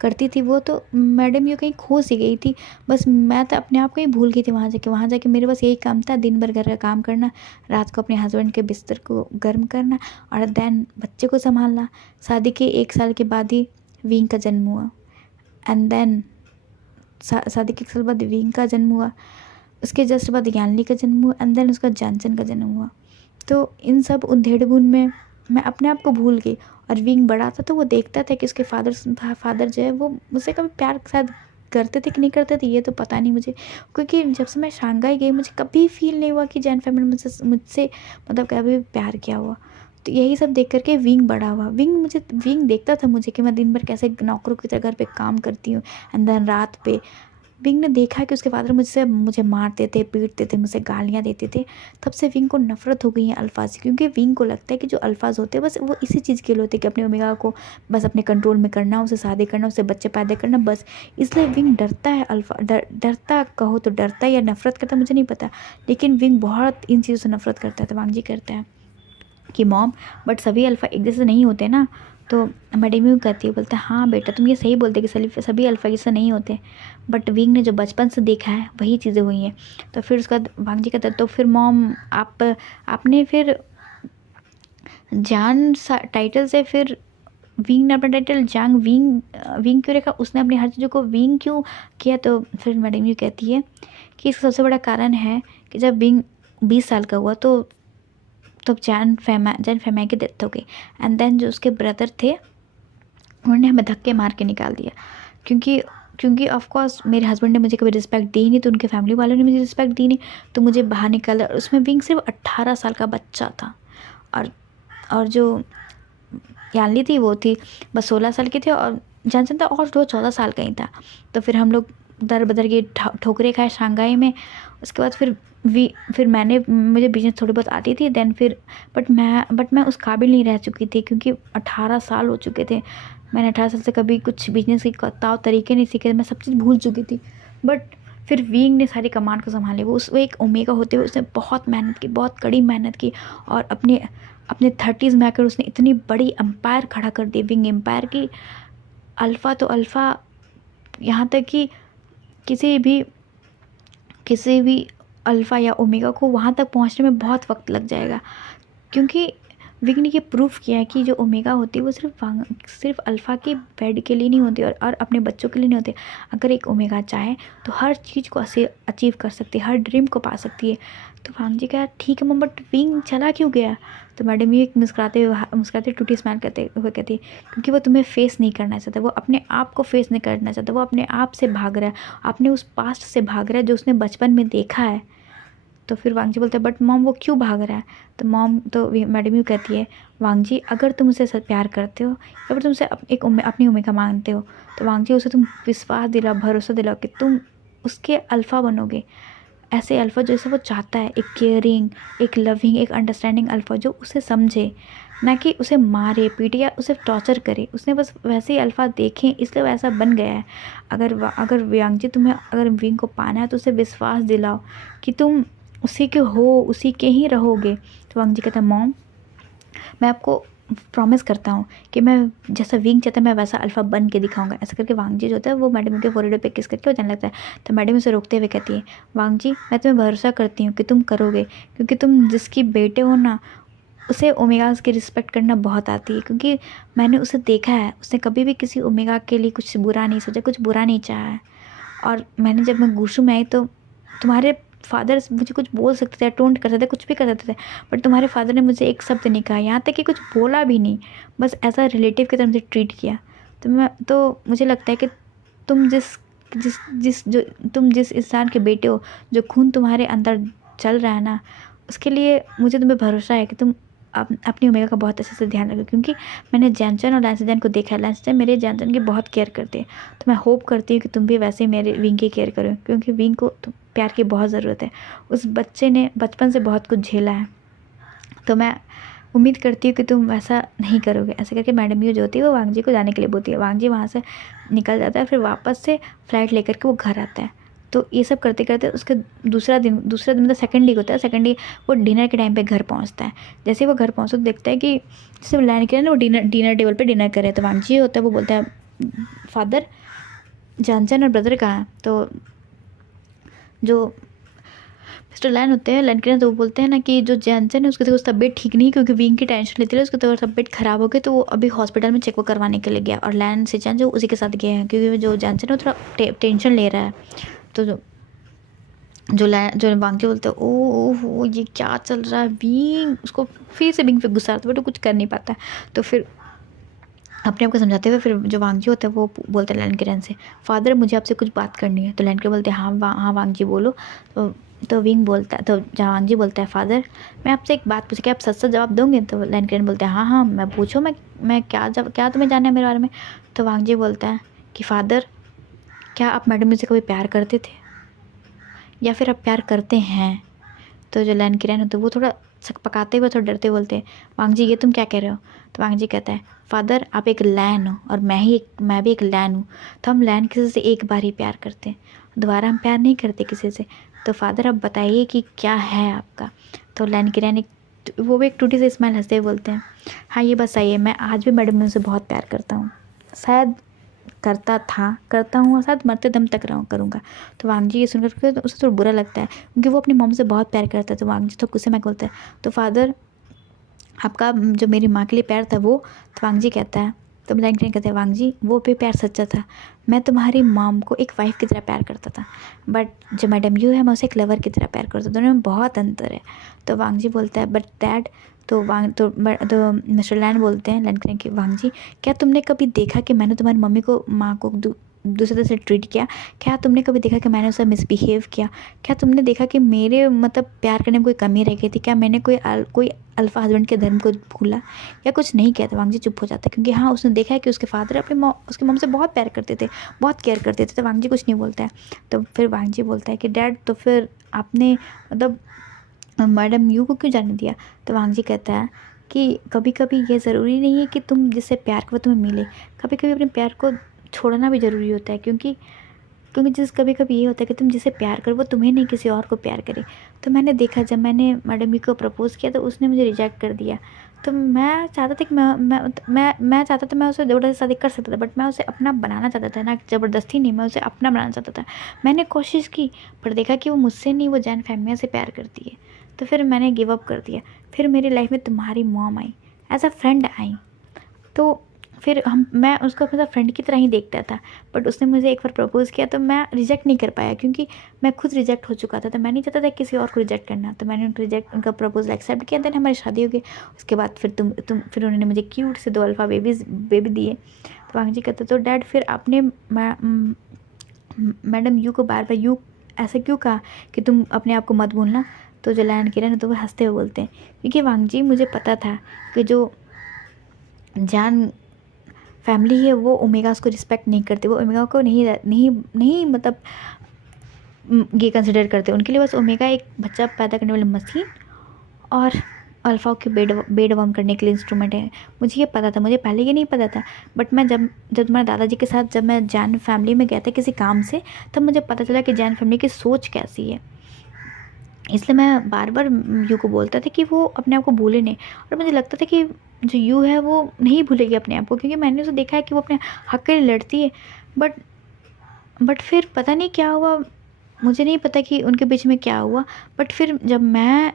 करती थी, वो तो मैडम यू कहीं खो सी गई थी। बस मैं तो अपने आप को ही भूल गई थी वहाँ जाके मेरे बस यही काम था, दिन भर घर का काम करना, रात को अपने हस्बैंड के बिस्तर को गर्म करना और देन बच्चे को संभालना। शादी के 1 साल के बाद ही विंग का जन्म हुआ। एंड देन शादी के 1 साल बाद विंग का जन्म हुआ, उसके जस्ट बाद यानली का जन्म हुआ एंड देन उसका जानचन का जन्म हुआ। तो इन सब उधेड़-बुन में मैं अपने आप को भूल गई। और विंग बड़ा था तो वो देखता था कि उसके फादर जो है वो मुझसे कभी प्यार शायद करते थे कि नहीं करते थे, ये तो पता नहीं मुझे, क्योंकि जब से मैं शंघाई गई मुझे कभी फील नहीं हुआ कि जैन फैमिली मुझसे मतलब कभी प्यार किया हुआ। तो यही सब देख करके विंग बड़ा हुआ। विंग देखता था मुझे कि मैं दिन भर कैसे नौकरों की तरह घर पे काम करती हूँ एंड देन रात पे विंग ने देखा कि उसके फादर मुझे मारते थे, पीटते थे, मुझसे गालियाँ देते थे। तब से विंग को नफ़रत हो गई है अल्फा से, क्योंकि विंग को लगता है कि जो अल्फाज होते हैं बस वो इसी चीज़ के लिए होते हैं कि अपने ओमेगा को बस अपने कंट्रोल में करना, उसे शादी करना, उसे बच्चे पैदा करना बस। इसलिए विंग डरता है अल्फा, डरता कहो तो डरता है या नफ़रत करता मुझे नहीं पता, लेकिन विंग बहुत इन चीज़ों से नफ़रत करता है। तो वांग जी करता है कि मॉम बट सभी अल्फ़ा एक जैसे नहीं होते ना। तो मैडम यूँ कहती है, बोलते हैं हाँ बेटा तुम ये सही बोलते कि सभी अल्फ़ा जैसे नहीं होते, बट विंग ने जो बचपन से देखा है वही चीज़ें हुई हैं। तो फिर उसका वांग जी कहता है तो फिर मॉम आपने फिर जान टाइटल से फिर विंग ने अपना टाइटल विंग क्यों रखा, उसने अपनी हर चीज़ों को विंग क्यों किया। तो फिर मैडम यूँ कहती है कि इसका सबसे बड़ा कारण है कि जब विंग 20 साल का हुआ तो तब जैन फैमा की डेथ हो गई एंड देन जो उसके ब्रदर थे उन्होंने हमें धक्के मार के निकाल दिया, क्योंकि ऑफ कोर्स मेरे हस्बैंड ने मुझे कभी रिस्पेक्ट दी नहीं, तो उनके फैमिली वालों ने मुझे रिस्पेक्ट दी नहीं, तो मुझे बाहर निकाला। उसमें विंग सिर्फ 18 साल का बच्चा था और जो यानली थी वो थी बस 16 साल की थी और जानसन था और वो 14 साल का ही था। तो फिर हम लोग दर बदर के ठोकरे खाए शंघाई में। उसके बाद फिर मुझे बिजनेस थोड़ी बहुत आती थी देन फिर बट मैं उस काबिल नहीं रह चुकी थी, क्योंकि 18 साल हो चुके थे। मैंने 18 साल से कभी कुछ बिजनेस के ताव तरीके नहीं सीखे, मैं सब चीज़ भूल चुकी थी। बट फिर विंग ने सारी कमांड को संभाले। वो एक ओमेगा होते हुए उसने बहुत मेहनत की, बहुत कड़ी मेहनत की और अपने 30s में आकर उसने इतनी बड़ी एम्पायर खड़ा कर दी, विंग एम्पायर की। अल्फ़ा तो अल्फ़ा, यहाँ तक कि किसी भी अल्फ़ा या ओमेगा को वहाँ तक पहुँचने में बहुत वक्त लग जाएगा, क्योंकि विंग ने ये प्रूफ किया है कि जो ओमेगा होती है वो सिर्फ अल्फ़ा के बेड के लिए नहीं होती और अपने बच्चों के लिए नहीं होती। अगर एक ओमेगा चाहे तो हर चीज़ को अचीव कर सकती है, हर ड्रीम को पा सकती है। तो वांग जी कहा ठीक है मम, बट विंग चला क्यों गया। तो मैडम ये मुस्कुराते टूटी स्माइल करते हुए कहती क्योंकि वो तुम्हें फेस नहीं करना चाहता, वो अपने आप को फेस नहीं करना चाहता, वो अपने आप से भाग रहा है, अपने उस पास्ट से भाग रहा है जो उसने बचपन में देखा है। तो फिर वांग जी बोलते हैं बट मॉम वो क्यों भाग रहा है। तो मैडम यूँ कहती है वांग जी अगर तुम उसे प्यार करते हो या फिर तुमसे अपनी ओमेगा मांगते हो तो वांग जी उसे तुम विश्वास दिलाओ, भरोसा दिलाओ कि तुम उसके अल्फ़ा बनोगे, ऐसे अल्फ़ा जैसे वो चाहता है, एक केयरिंग, एक लविंग, एक अंडरस्टैंडिंग अल्फ़ा जो उसे समझे, ना कि उसे मारे पीटे या उसे टॉर्चर करे। उसने बस वैसे ही अल्फ़ा देखें इसलिए वैसा बन गया है। अगर वांग जी तुम्हें अगर विंग को पाना है तो उसे विश्वास दिलाओ कि तुम उसी के हो, उसी के ही रहोगे। तो वांग जी कहता है मॉम मैं आपको प्रॉमिस करता हूँ कि मैं जैसा विंग चाहता है मैं वैसा अल्फ़ा बन के दिखाऊंगा। ऐसा करके वांग जी जो होता है वो मैडम के फोरहेड पे किस करके हो जाने लगता है। तो मैडम उसे रोकते हुए कहती है वांग जी मैं तुम्हें भरोसा करती हूँ कि तुम करोगे, क्योंकि तुम जिसकी बेटे हो ना उसे ओमेगास की रिस्पेक्ट करना बहुत आती है, क्योंकि मैंने उसे देखा है, उसने कभी भी किसी ओमेगा के लिए कुछ बुरा नहीं सोचा, कुछ बुरा नहीं चाहा है। और जब मैं गुशु में आई तो तुम्हारे फादर मुझे कुछ बोल सकते थे, टोंट कर सकते थे, कुछ भी कर सकते थे, बट तुम्हारे फादर ने मुझे एक शब्द नहीं कहा, यहाँ तक कि कुछ बोला भी नहीं, बस ऐसा रिलेटिव की तरह मुझे ट्रीट किया। तो मुझे लगता है कि तुम जिस इंसान के बेटे हो, जो खून तुम्हारे अंदर चल रहा है ना, उसके लिए मुझे तुम्हें भरोसा है कि तुम अपनी ओमेगा का बहुत अच्छे से ध्यान रखो, क्योंकि मैंने जैनचन और लैंसजैन को देखा है। लैंसजैन मेरे जैनचन की बहुत केयर करते हैं, तो मैं होप करती हूँ कि तुम भी वैसे ही मेरे विंग की केयर करो, क्योंकि विंग को तो प्यार की बहुत ज़रूरत है। उस बच्चे ने बचपन से बहुत कुछ झेला है, तो मैं उम्मीद करती हूँ कि तुम वैसा नहीं करोगे। ऐसे करके मैडम यू जो होती है वो वांगजी को जाने के लिए बोलती है। वांगजी वहाँ से निकल जाता है, फिर वापस से फ्लाइट लेकर के वो घर आता है। तो ये सब करते करते उसके दूसरा दिन मतलब सेकंड डे होता है। सेकंड डे वो डिनर के टाइम पे घर पहुंचता है। जैसे ही वो घर पहुंचता है तो देखता है कि जैसे वो लैंड किया ना, वो डिनर टेबल पे डिनर कर रहे हैं। तो वांगजी होता है, वो बोलता है फादर जानचन और ब्रदर कहाँ हैं। तो जो मिस्टर लैन होते हैं, लैन के, तो वो बोलते हैं ना कि जो जैनचन है उसकी तो तबीयत ठीक नहीं, क्योंकि विंग की टेंशन लेती है, उसकी तो तबीयत खराब हो गई, तो वो अभी हॉस्पिटल में चेकअप करवाने के लिए गया। और लैन से जो उसी के साथ गए हैं, क्योंकि जो जैनचन है वो थोड़ा टेंशन ले रहा है। तो जो वांगजी बोलते हैं ओ ये क्या चल रहा है, विंग उसको फिर से विंग पे गुस्सा आता है, बट वो कुछ कर नहीं पाता है। तो फिर अपने आप को समझाते हुए फिर जो वांगजी होता है वो बोलते हैं लैंडग्रेन से, फादर मुझे आपसे कुछ बात करनी है। तो लैंडग्रेन बोलते हैं हाँ वांगजी बोलो। तो विंग बोलता है, तो वांगजी बोलता है फादर मैं आपसे एक बात पूछी, क्या आप सच सच जवाब दोगे। तो लैंडग्रेन बोलते हैं हाँ मैं पूछो, मैं क्या तुम्हें जानना है मेरे बारे में। तो वांगजी बोलता है कि फादर क्या आप मैडम मुझसे कभी प्यार करते थे, या फिर आप प्यार करते हैं। तो जो लैन किरण होते हैं वो थोड़ा पकाते हुए थोड़ा डरते बोलते हैं वांगजी ये तुम क्या कह रहे हो। तो वांगजी कहता है फादर आप एक लैन हो और मैं भी एक लैन हूँ, तो हम लैन किसी से एक बार ही प्यार करते हैं, दोबारा हम प्यार नहीं करते किसी से। तो फादर आप बताइए कि क्या है आपका। तो लैन किरण वो भी एक टूटी से स्माइल हंसते हुए बोलते हैं हाँ ये बस सही है, मैं आज भी मैडम उनसे बहुत प्यार करता हूँ, शायद करता हूँ और शायद मरते दम तक करूँगा। तो वांगजी ये सुनकर तो उसे थोड़ा बुरा लगता है, क्योंकि वो अपनी मॉम से बहुत प्यार करता है। तो वांगजी तो गुस्से में बोलता है तो फादर आपका जो मेरी माँ के लिए प्यार था वो। तो वांगजी कहता है, तो ब्लैंक कहते हैं वांगजी वो भी प्यार सच्चा था, मैं तुम्हारी मॉम को एक वाइफ की तरह प्यार करता था, बट जो मैडम यू है मैं उसे एक लवर की तरह प्यार करता हूँ, दोनों में बहुत अंतर है। तो वांगजी बोलता है बट डैड। तो मिस्टर लैंड बोलते हैं लैंड करें कि वांगजी क्या तुमने कभी देखा कि मैंने तुम्हारी मम्मी को माँ को दूसरे तरह से ट्रीट किया, क्या तुमने कभी देखा कि मैंने उसे मिसबिहेव किया, क्या तुमने देखा कि मेरे मतलब प्यार करने में कोई कमी रह गई थी, क्या मैंने कोई अल्फा हस्बैंड के धर्म को भूला या कुछ नहीं किया। था वांगजी चुप हो जाता है, क्योंकि हाँ उसने देखा है कि उसके फादर उसकी मॉम से बहुत प्यार करते थे, बहुत केयर करते थे। तो वांगजी कुछ नहीं बोलता है। तो फिर वांगजी बोलता है कि डैड तो फिर आपने मतलब मैडम यू को क्यों जाने दिया। तो वांगजी कहता है कि कभी कभी ये ज़रूरी नहीं है कि तुम जिससे प्यार करो तुम्हें मिले, कभी कभी अपने प्यार को छोड़ना भी ज़रूरी होता है, क्योंकि कभी कभी ये होता है कि तुम जिसे प्यार करो वो तुम्हें नहीं किसी और को प्यार करे। तो मैंने देखा जब मैंने मैडम यू को प्रपोज़ किया तो उसने मुझे रिजेक्ट कर दिया। तो मैं चाहता था कि मैं चाहता था मैं उसे ज़बरदस्ती शादी कर सकता था, बट मैं उसे अपना बनाना चाहता था, ना ज़बरदस्ती नहीं, मैं उसे अपना बनाना चाहता था। मैंने कोशिश की पर देखा कि वो मुझसे नहीं, वो जैन फैमिली से प्यार करती है, तो फिर मैंने गिव अप कर दिया। फिर मेरी लाइफ में तुम्हारी मॉम आई, एज अ फ्रेंड आई, तो फिर मैं उसको अपना फ्रेंड की तरह ही देखता था। बट उसने मुझे एक बार प्रपोज़ किया तो मैं रिजेक्ट नहीं कर पाया, क्योंकि मैं खुद रिजेक्ट हो चुका था, तो मैं नहीं चाहता था किसी और को रिजेक्ट करना। तो मैंने उनका प्रपोजल एक्सेप्ट किया, देन हमारी शादी हो गई। उसके बाद फिर फिर उन्होंने मुझे क्यूट से 2 अल्फ़ा बेबी दिए। तो वांगजी कहते तो डैड फिर आपने मैडम यू को बार बार यू ऐसा क्यों कहा कि तुम अपने आप को मत भूलना। तो जो लैंड किरण तो वो हंसते हुए बोलते हैं क्योंकि वांगजी मुझे पता था कि जो जान फैमिली है वो ओमेगास को रिस्पेक्ट नहीं करते, वो ओमेगा को नहीं मतलब ये कंसिडर करते। उनके लिए बस ओमेगा एक बच्चा पैदा करने वाली मशीन और अल्फ़ा के बेड वर्म करने के लिए इंस्ट्रूमेंट है। मुझे ये पता था, मुझे पहले ये नहीं पता था, बट मैं जब तुम्हारे दादाजी के साथ जब मैं जैन फैमिली में गया था किसी काम से, तब मुझे पता चला कि जैन फैमिली की सोच कैसी है। इसलिए मैं बार बार यू को बोलता था कि वो अपने आप को भूले नहीं, और मुझे लगता था कि जो यू है वो नहीं भूलेगी अपने आप को, क्योंकि मैंने उसे देखा है कि वो अपने हक के लिए लड़ती है। बट फिर पता नहीं क्या हुआ, मुझे नहीं पता कि उनके बीच में क्या हुआ। बट फिर जब मैं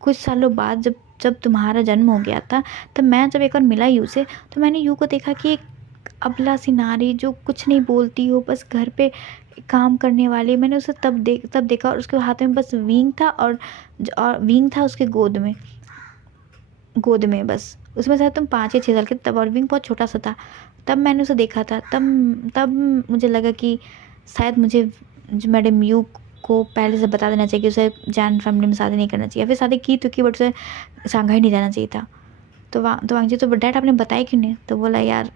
कुछ सालों बाद जब तुम्हारा जन्म हो गया था, तब मैं जब एक बार मिला यू से, तो मैंने यू को देखा कि एक अबला सी नारी जो कुछ नहीं बोलती हो, बस घर पे काम करने वाली। मैंने उसे तब देखा, और उसके हाथ में बस विंग था और विंग था उसके गोद में बस। उसमें शायद तुम 5 या 6 साल के तब, और विंग बहुत छोटा सा था। तब मैंने उसे देखा था, तब मुझे लगा कि शायद मुझे मैडम यू को पहले से बता देना चाहिए कि उसे जैन फैमिली में शादी नहीं करना चाहिए, फिर शादी की तो की बट उसे शंघाई नहीं जाना चाहिए था। तो वांग जी, तो डैड आपने बताया क्यों नहीं? तो बोला यार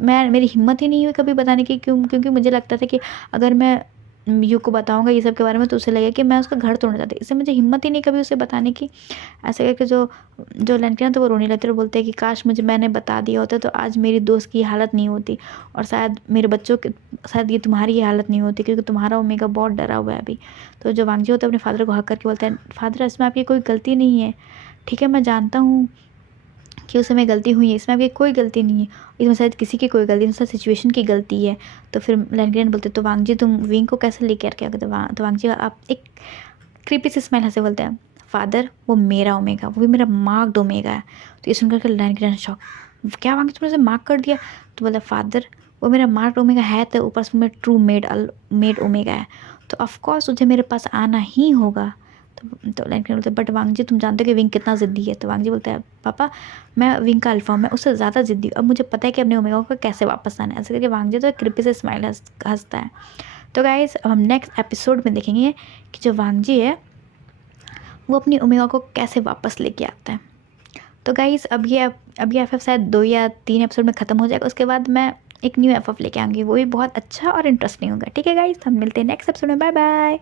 मेरी हिम्मत ही नहीं हुई कभी बताने की, क्योंकि मुझे लगता था कि अगर मैं यू को बताऊंगा ये सब के बारे में तो उसे लगेगा कि मैं उसका घर तोड़ना चाहती, इससे मुझे हिम्मत ही नहीं कभी उसे बताने की। ऐसे करके जो जो लड़के ना तो वो रोने लगते और बोलते हैं कि काश मैंने बता दिया होता तो आज मेरी दोस्त की हालत नहीं होती, और शायद मेरे बच्चों के, शायद ये तुम्हारी ये हालत नहीं होती, क्योंकि तुम्हारा ओमेगा बहुत डरा हुआ है अभी। तो जो वांग जी होता है अपने फादर को हक करके बोलते हैं, फादर इसमें आपकी कोई गलती नहीं है, ठीक है मैं जानता हूँ कि उस समय गलती हुई है, इसमें आपकी कोई गलती नहीं है, इसमें शायद किसी की कोई गलती नहीं, शायद सिचुएशन की गलती है। तो फिर लैंडग्रेन बोलते तो वांग जी तुम विंग को कैसे लेके आ गए? तो वांग जी आप एक क्रीपी सी स्माइल हंसे बोलते हैं, फादर वो मेरा ओमेगा, वो भी मेरा मार्क्ड ओमेगा है। तो ये सुनकर लैंडग्रेन शॉक, क्या वांग जी तुमने उसे मार्क कर दिया? तो बोला फादर वो मेरा मार्क्ड ओमेगा है तो ऊपर से मेरा ट्रू मेड ओमेगा है, तो ऑफकोर्स तुझे मेरे पास आना ही होगा। तो लैंडग्रेन बोलते बट वांग जी तुम जानते हो कि विंग कितना ज़िद्दी है? तो वांग जी बोलता है पापा मैं विंग का अल्फा हूँ, मैं उससे ज़्यादा ज़िद्दी हूँ, अब मुझे पता है कि अपने ओमेगा को कैसे वापस आना है। ऐसे करके वांग जी तो क्रिपी से स्माइल हंसता है। तो गाइस अब हम नेक्स्ट एपिसोड में देखेंगे कि जो वांग जी है वो अपनी ओमेगा को कैसे वापस लेके आता है। तो गाइस अब ये एफ शायद 2 या 3 एपिसोड में ख़त्म हो जाएगा, उसके बाद मैं एक न्यू एफ लेके आऊँगी, वो भी बहुत अच्छा और इंटरेस्टिंग होगा। ठीक है गाइस, हम मिलते हैं नेक्स्ट एपिसोड में, बाय बाय।